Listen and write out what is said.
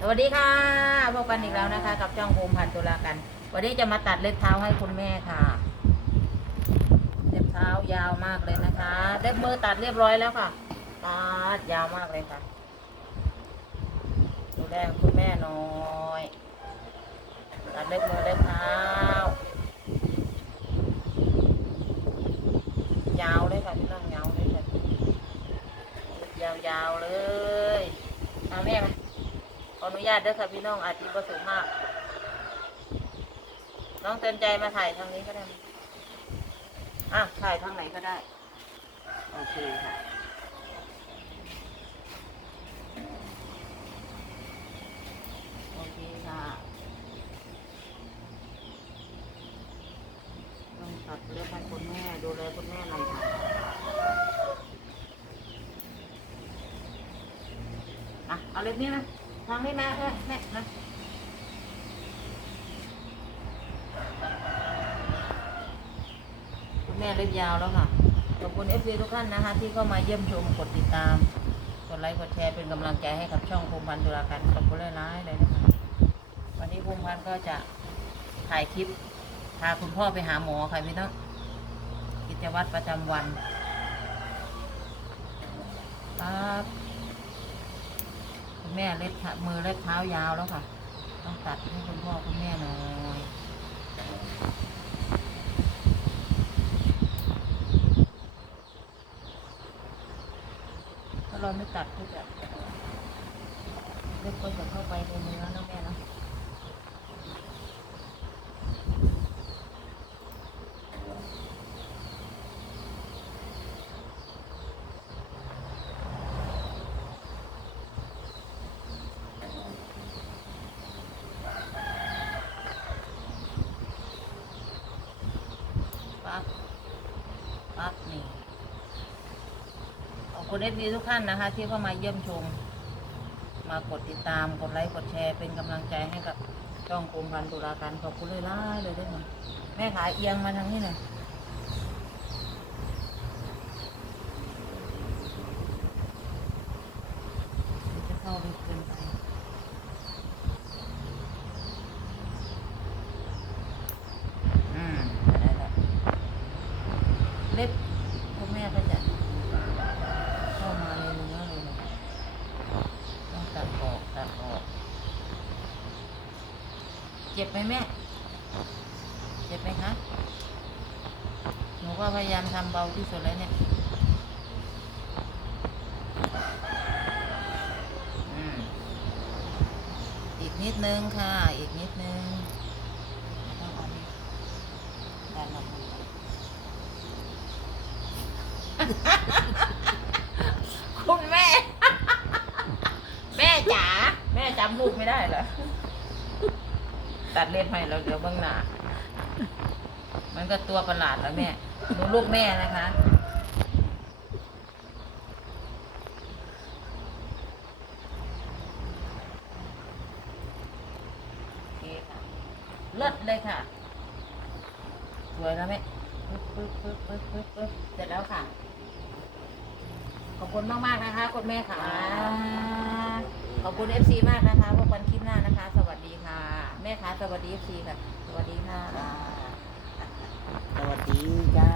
สวัสดีค่ะพบกันอีกแล้วนะคะ กับจ้องภูมิพันธ์ตุลากัน วันนี้จะมาตัดเล็บเท้าให้คุณแม่ค่ะ เล็บเท้ายาวมากเลยนะคะเล็บมือตัดเรียบร้อยแล้วค่ะตัดยาวมากเลยค่ะดูแลคุณแม่น้อยตัดเล็บมือเล็บเท้า ยาวเลยค่ะพี่น้องยาวเลยค่ะยาวๆเลยเอาแม่มาข ออนุญาตเด้อค่ะพี่น้องอาจจะประสงมาก น้องเต็มใจมาถ่ายทางนี้ก็ได้ อะ ถ่ายทางไหนก็ได้ โอเคค่ะ โอเคค่ะต้องตัดเลือกให้คุณแม่ดูแลคุณแม่หน่อยค่ะอะ เอาเล็บนี้มา ทางนี้มาแม่แม่มาคุณแม่เล็บยาวแล้วค่ะ ขอบคุณเอฟซีทุกท่านนะคะ ที่เข้ามาเยี่ยมชมกดติดตาม กดไลค์กดแชร์เป็นกำลังใจให้กับช่องภูมิพันธ์ตุลาการขอบคุณหลายๆเลยนะคะ วันนี้ภูมิพันธ์ก็จะถ่ายคลิปพาคุณพ่อไปหาหมอค่ะพี่น้องกิจวัตรประจำวันครับ แม่เล็บเท้ามือเล็บเท้ายาวแล้วค่ะ ต้องตัดให้คุณพ่อคุณแม่หน่อยถ้าเราไม่ตัดก็จะเล็บก็จะเข้าไปในเนื้อนะแม่เนาะ ปั๊บปั๊บนี่ ขอบ คุณเอฟซีทุกท่านนะคะ ที่เข้ามาเยี่ยมชม มากดติดตามกดไลค์กดแชร์เป็นกำลังใจให้กับช่องภูมิพันธ์ตุลาการขอบคุณเลยล่าเลยได้ไหมแม่ขาเอียงมาทางนี้หน่อยเดี๋ยจะเข้าไปเกินไปอืมได้แล้วเล็บคุณแม่ก็จะเข้ามาในเนื้อเลยนะต้องตัดออกตัดออก เจ็บไหมแม่ เจ็บไหมคะ หนูก็พยายามทำเบาที่สุดแล้วเนี่ยอืมอีกนิดนึงค่ะ อีกนิดนึงต้องเอานี้ดันออกคุณแม่ แม่จ๋า แม่จำลูกไม่ได้เหรอ ตัดเล็บให้เราเดี๋ยวเบื้องหน้า มันก็ตัวประหลาดแล้วแม่ดูลูกแม่นะคะ โอเคค่ะ เลิศเลยค่ะ สวยแล้วแม่ปึ๊บปึ๊บปึ๊บปึ๊บปึ๊บปึ๊บเสร็จแล้วค่ะ ขอบคุณมากมากนะคะคุณแม่ค่ะ ขอบคุณเอฟซีมากนะคะพบกันคลิปหน้านะคะ สวัสดีค่ะ แม่คะสวัสดีเอฟซีค่ะ สวัสดีค่ะ สวัสดีจ้า